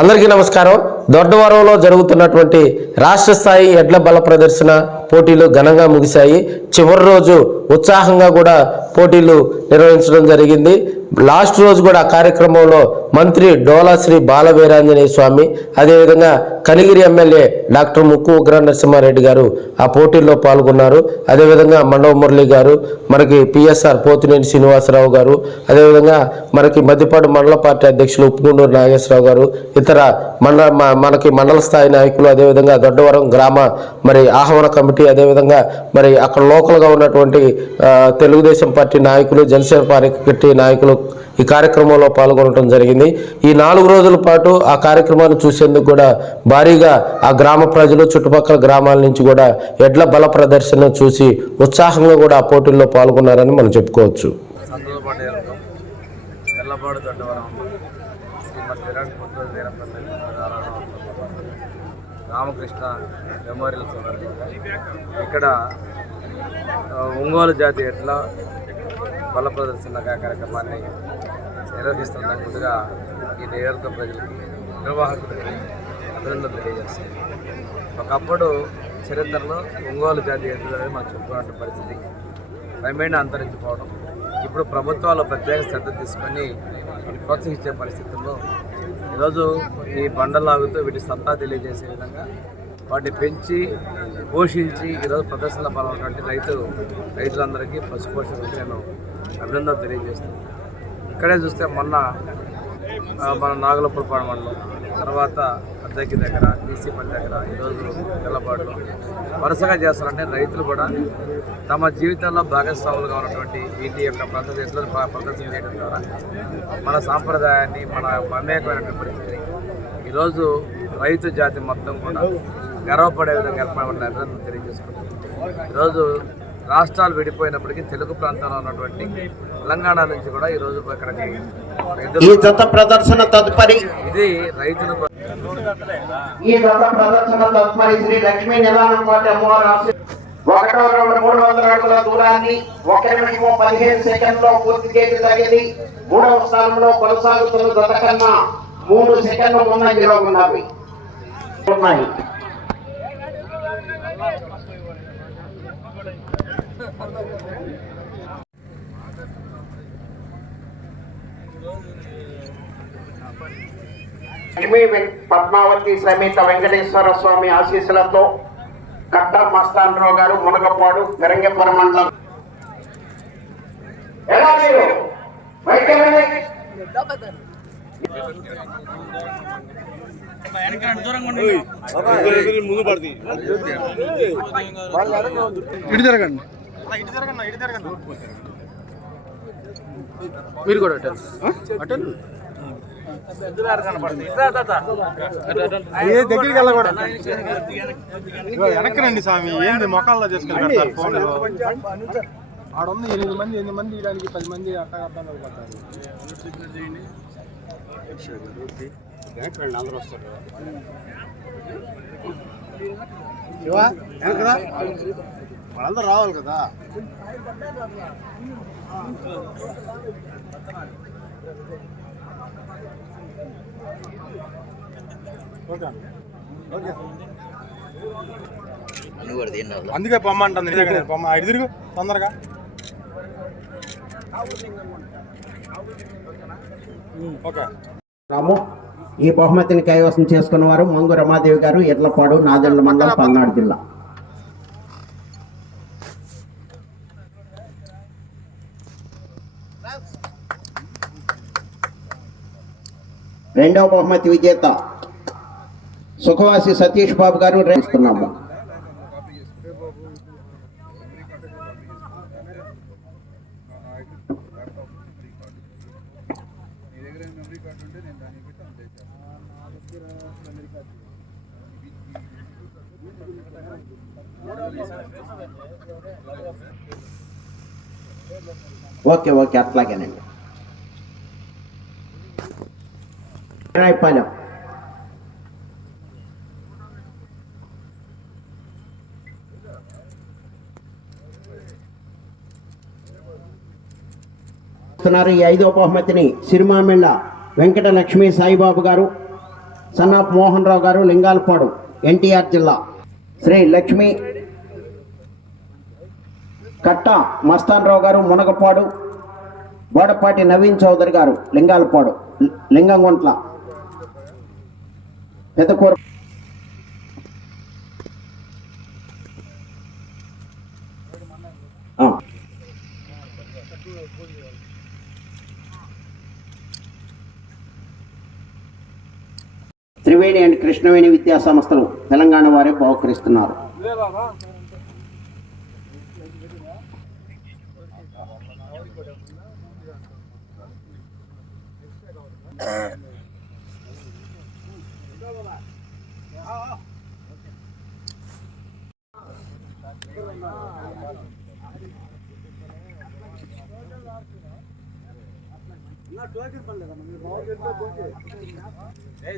అందరికీ నమస్కారం. దొడ్డవరంలో జరుగుతున్నటువంటి రాష్ట్ర స్థాయి ఎడ్ల బల ప్రదర్శన పోటీలు ఘనంగా ముగిశాయి. చివరి రోజు ఉత్సాహంగా కూడా పోటీలు నిర్వహించడం జరిగింది. లాస్ట్ రోజు కూడా కార్యక్రమంలో మంత్రి డోలా శ్రీ బాలవీరాంజనేయ స్వామి, అదేవిధంగా కనిగిరి ఎమ్మెల్యే డాక్టర్ ముక్కు ఉగ్ర నరసింహారెడ్డి గారు ఆ పోటీల్లో పాల్గొన్నారు. అదేవిధంగా మండవ మురళి గారు, మనకి పిఎస్ఆర్ పోతినేని శ్రీనివాసరావు గారు, అదేవిధంగా మనకి మధ్యపాడు మండల పార్టీ అధ్యక్షులు ఉప్పుగూడూరు నాగేశ్వరరావు గారు, ఇతర మనకి మండల స్థాయి నాయకులు, అదేవిధంగా దొడ్డవరం గ్రామ ఆహ్వాన కమిటీ, అదేవిధంగా అక్కడ లోకల్గా ఉన్నటువంటి తెలుగుదేశం పార్టీ నాయకులు, జనసేన పార్టీ నాయకులు ఈ కార్యక్రమంలో పాల్గొనడం జరిగింది. ఈ 4 రోజుల పాటు ఆ కార్యక్రమాన్ని చూసేందుకు కూడా భారీగా ఆ గ్రామ ప్రజలు, చుట్టుపక్కల గ్రామాల నుంచి కూడా ఎడ్ల బల ప్రదర్శన చూసి ఉత్సాహంగా కూడా ఆ పోటీల్లో పాల్గొన్నారని మనం చెప్పుకోవచ్చు. రామకృష్ణ మెమోరియల్ ఇక్కడ ఒంగోలు జాతి ఎడ్ల బల ప్రదర్శన కార్యక్రమాన్ని నిర్వహిస్తున్న ముందుగా ఈ నియోజక ప్రజలకి, నిర్వాహకులకి అభినందనలు తెలియజేస్తుంది. ఒకప్పుడు చరిత్రలో ఒంగోలు జాతి ఎద్దులు అనేది మనం చెప్పుకున్న పరిస్థితి క్రమేణా అంతరించిపోవడం, ఇప్పుడు ప్రభుత్వాలు ప్రత్యేక శ్రద్ధ తీసుకొని ప్రోత్సహించే పరిస్థితుల్లో ఈరోజు ఈ బండలాగుతూ వీటి సత్తా తెలియజేసే విధంగా వాటిని పెంచి పోషించి ఈరోజు ప్రదర్శనలో పాల్గొన్నటువంటి రైతులందరికీ పశుపోషకులకి నేను అభినందన తెలియజేస్తున్నాను. ఇక్కడే చూస్తే మొన్న మన నాగులపురపాడు మండలం, తర్వాత అద్దెకి దగ్గర, డీసీపల్లి దగ్గర, ఈరోజు తెల్లపాడులో వరుసగా చేస్తారంటే రైతులు కూడా తమ జీవితంలో భాగస్వాములుగా ఉన్నటువంటి వీటి యొక్క ప్రదర్శనలు ప్రదర్శన చేయడం ద్వారా మన సాంప్రదాయాన్ని, మన మమేకమైనటువంటి పరిస్థితిని ఈరోజు రైతు జాతి మొత్తం కూడా గర్వపడే విధంగా ఏర్పడిన తెలియజేసుకుంటాం. ఈరోజు రాష్ట్రాలు విడిపోయినప్పటికీ తెలుగు ప్రాంతంలో ఉన్నటువంటి తెలంగాణ నుంచి కూడా ఈరోజు ఇక్కడికి ప్రదర్శన తదుపరి ఇది రైతులు శ్రీ లక్ష్మీ నిదానం కోట అమ్మవారు 1వ రౌండ్ 300 అడుగుల దూరాన్ని 1 నిమిషం 15 సెకండ్లో పూర్తి చేయడం జరిగింది. 3వ స్థానంలో కొనసాగుతున్న జత కన్నా 3 సెకండ్ల ముందంజలో ఉన్నాయి. లక్ష్మీ పద్మావతి సమేత వెంకటేశ్వర స్వామి ఆశీస్సులతో కట్ట మస్తానరావు గారు, మునగపాడు, ఫిరంగిపురం మండలం. మీరు కూడా దగ్గరికి వెళ్ళకూడదు, వెనక్కి రండి స్వామి. ఏంది మొక్కల్లో చేసుకెళ్ళి ఫోన్ ఆడుంది 8 మంది ఇయడానికి 10 మంది అట్లా అర్థం పడతారు. అందరూ వస్తారు. వాళ్ళందరూ రావాలి కదా. అందుకే పొమ్మంటుంది. ఇటు తిరుగు తొందరగా. ఈ బహుమతిని కైవసం చేసుకున్న వారు మంగు రమాదేవి గారు, ఎడ్లపాడు, నాదెండ్ల మండలం, పల్నాడు జిల్లా. రెండవ బహుమతి విజేత సుఖవాసి సతీష్ బాబు గారు ఇస్తున్నాము. ఓకే అట్లాగేనండి. రాయపాలెం ఈ 5వ బహుమతిని సిరిమామిళ్ళ వెంకట లక్ష్మీ సాయిబాబు గారు, సన్ ఆఫ్ మోహన్ రావు గారు లింగాలపాడు ఎన్టీఆర్ జిల్లా. శ్రీ లక్ష్మీ కట్ట మస్తాన్ రావు గారు మునగపాడు. బోడపాటి నవీన్ చౌదరి గారు లింగాలపాడు లింగంగుంట్ల పెదకూర. త్రివేణి అండ్ కృష్ణవేణి విద్యా సంస్థలు తెలంగాణ వారే బహుకరిస్తున్నారు.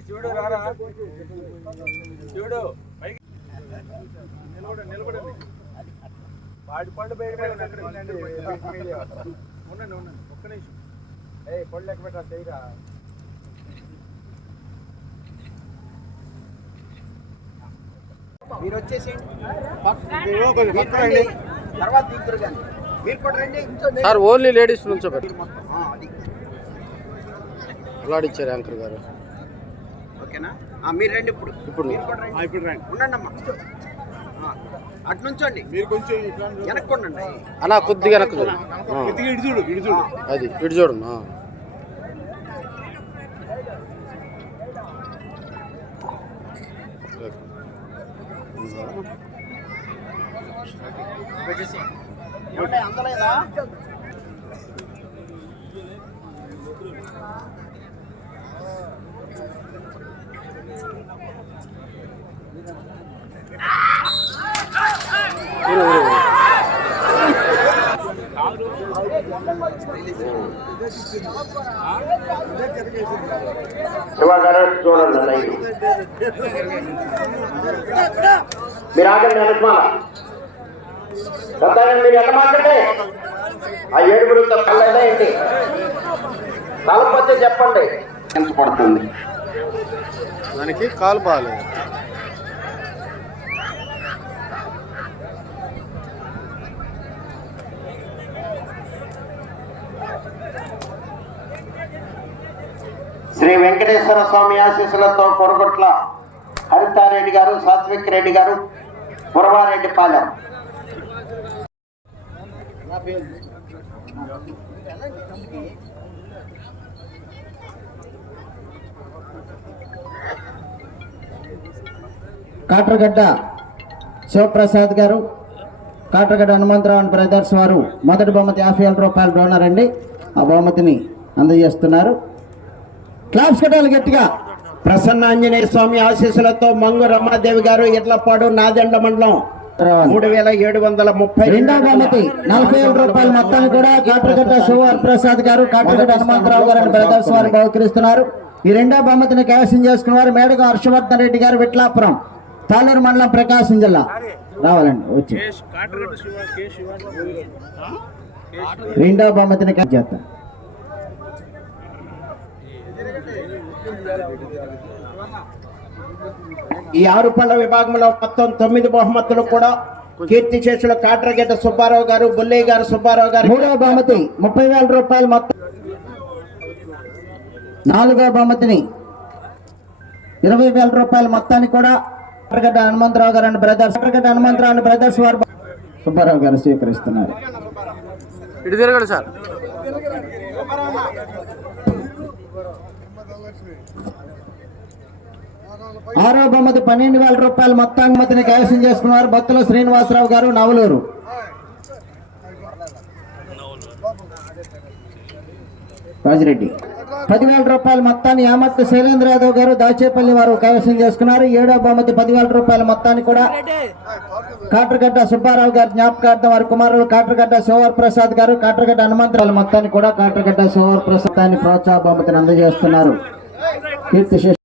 చూడు రారా చూడు నిలబడండి వాడి పండు ఉండండి ఒక్క నిమిషం పళ్ళు లెక్క పెట్టా చేయరా. మీరు వచ్చేసి తర్వాత తీద్దరు కానీ మీరు కూడా రండి. సార్ ఓన్లీ లేడీస్ నుంచో పెట్టి అలాడిచ్చారు యాంకర్ గారు. ఓకేనా? మీరు రండి ఇప్పుడు. ఇప్పుడు ఉండండి అమ్మా, అటు నుంచోండి. మీరు కొంచెం వెనక్కి ఉండండి అలా కొద్దిగా వెనక్కు చూడు. అది ఇటు చూడండి. అందలేదా? శివగారు చూడండి మీరు ఆగండి. అనుమాన మీరు ఎలా మాట్లాడే ఆ ఏడుగురితో పల్లెదా ఏంటి? తలపొచ్చి చెప్పండి. పడుతుంది దానికి కాలు బాగాలేదు. శ్రీ వెంకటేశ్వర స్వామి ఆశీస్సులతో కొరగొట్ల హరితారెడ్డి గారు, సాత్విక్ రెడ్డి గారు, పురవారెడ్డిపాలెం. కాట్రగడ్డ శివప్రసాద్ గారు, కాట్రగడ్డ హనుమంతరావు అండ్ బ్రదర్స్ వారు మొదటి బహుమతి 50,000 రూపాయల డోనర్ అండి. ఆ బహుమతిని అందజేస్తున్నారు. క్లాప్స్ కొట్టాలి గట్టిగా. ప్రసన్న ఆంజనేయ స్వామి ఆశీస్సులతో మంగు రమాదేవి గారు, ఇర్లపాడు, నాదెండ మండలం 3,730. రెండవ బహుమతి 40,000 రూపాయల మొత్తాన్ని కూడా కాట్రగడ్డ శివప్రసాద్ గారు, కాట్రగడ్డ హనుమంతరావు గారు అండ్ బ్రదర్స్ వారు బహుకరిస్తున్నారు. ఈ రెండవ బహుమతిని కైవసం చేసుకున్నారు మేడగా హర్షవర్ధన్ రెడ్డి గారు, విట్లాపురం, తాలూరు మండలం, ప్రకాశం జిల్లా. రావాలండి వచ్చి రెండవ బహుమతిని చేద్దాం. ఈ 6 పళ్ళ విభాగంలో మొత్తం 9 బహుమతులు కూడా కీర్తి చేసుల కాట్రగడ్డ సుబ్బారావు గారు, బుల్లయ్య గారు, సుబ్బారావు గారు. మూడవ బహుమతి 30,000 రూపాయలు మొత్తం. నాలుగవ బహుమతిని 20,000 రూపాయల మొత్తాన్ని కూడా కాట్రగడ్డ హనుమంతరావు గారు and brothers, Katragadda Hanumantharao and brothers వారు సుబ్బారావు గారు స్వీకరిస్తున్నారు. ఇటు తిరగండి సార్. ఆరో బహుమతి 12,000 రూపాయల మొత్తాన్ని కైవసం చేసుకున్నారు భక్తుల శ్రీనివాసరావు గారు, నవలూరు. రాజిరెడ్డి 10,000 రూపాయల మొత్తాన్ని యామత్ శైలేంద్ర యాదవ్ గారు, దాచేపల్లి వారు కైవసం చేసుకున్నారు. 7వ బహుమతి 10,000 రూపాయల మొత్తాన్ని కూడా కాట్రగడ్డ సుబ్బారావు గారు జ్ఞాపకార్థం వారి కుమారులు కాట్రగడ్డ శివప్రసాద్ గారు, కాట్రగడ్డ హనుమంతరావు మొత్తాన్ని కూడా కాట్రగడ్డ శివప్రసాద్ ప్రోత్సాహ బహుమతిని అందజేస్తున్నారు. కీర్తి